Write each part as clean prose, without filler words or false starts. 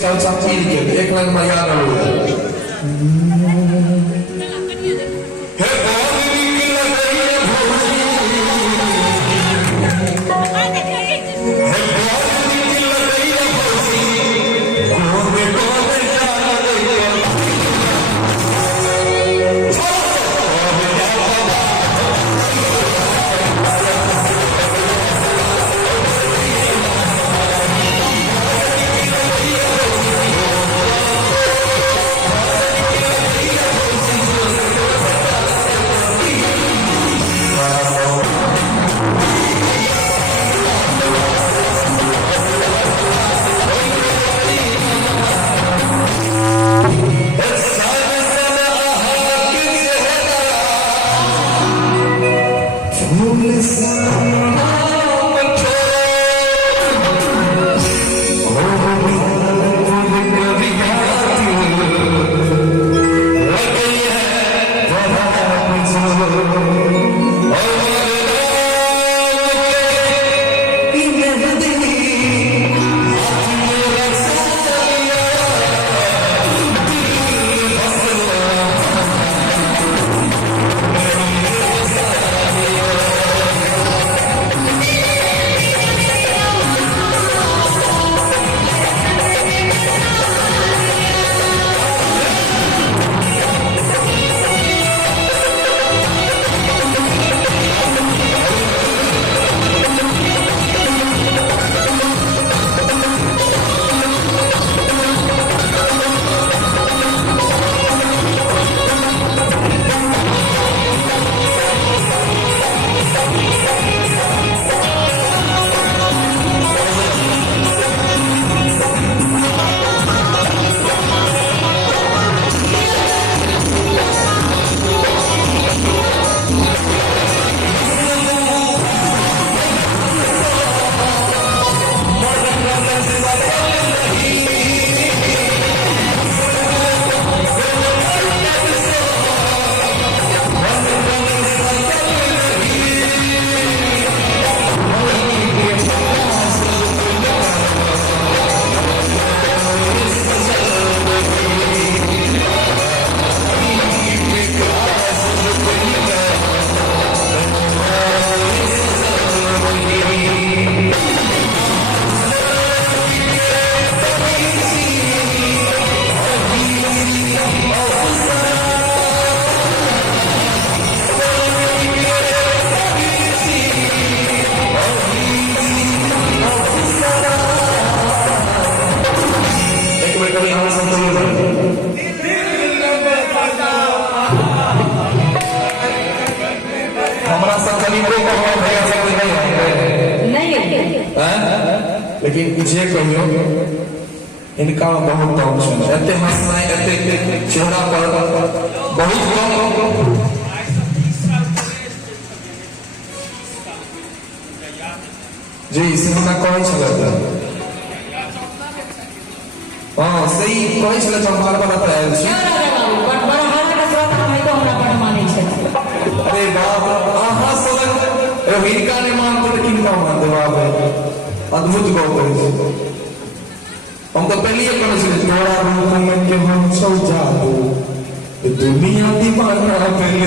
एक लाइन में याद लेकिन मुझे कहियो इनका बहुत दम है, एते हंसनाई एते चेहरा पर बहुत कम। जी सिनेमा कौन चला था? हाँ सही कौन चला था? हमारे बात है अरे बाप आहा सब इनका ने मानते तो किनका मानते बाप अद्भुत गौर हम तो पहले ये कहना चाहिए थोड़ा रूप में के हम सौ जाओ दुनिया दीवाना पहले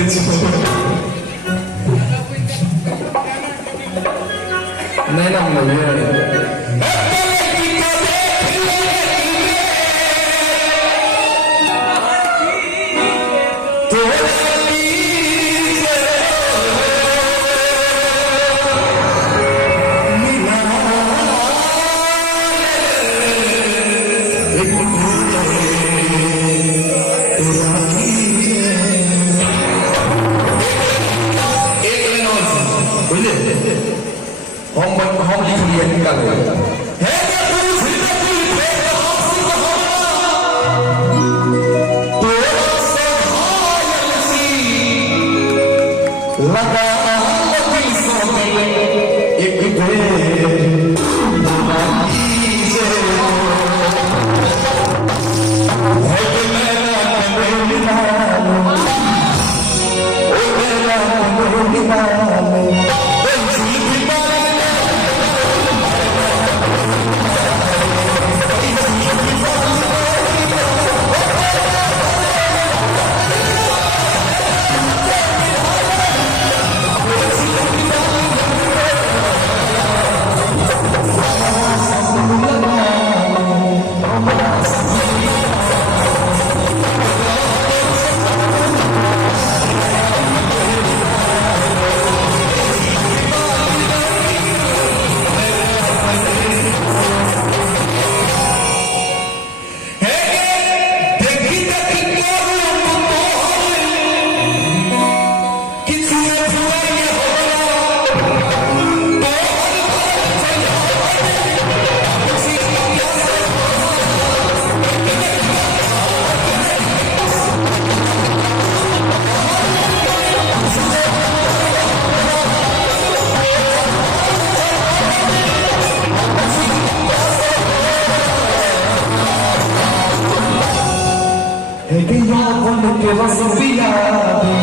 नहीं ना हम हम लिख लिए निकाल है कि यौवन के रस पिया दे,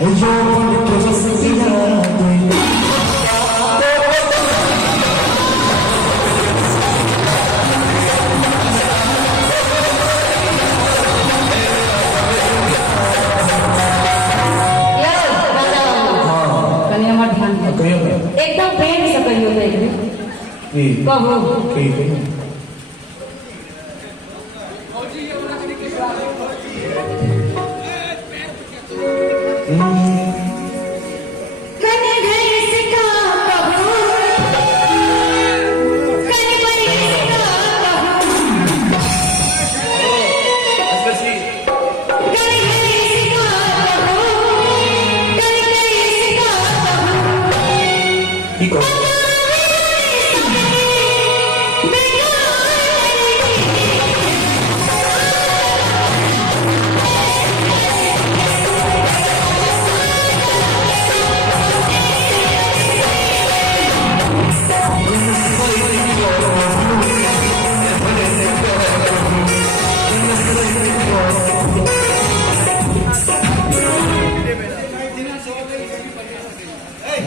है यौवन के रस पिया दे। एकदम प्रेम से कहियो कहू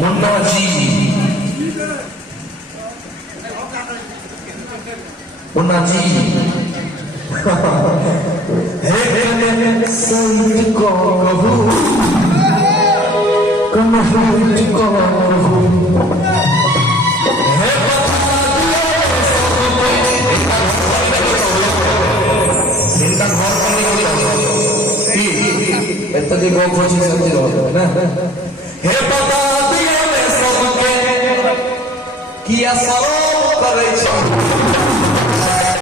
मुन्ना जी, मुन्ना जी है संत को कहूँ कन्हैया को कहूँ एतदी गो खोजी समझ लो ना हे बता दिया मैं सबके किया सरो करे छ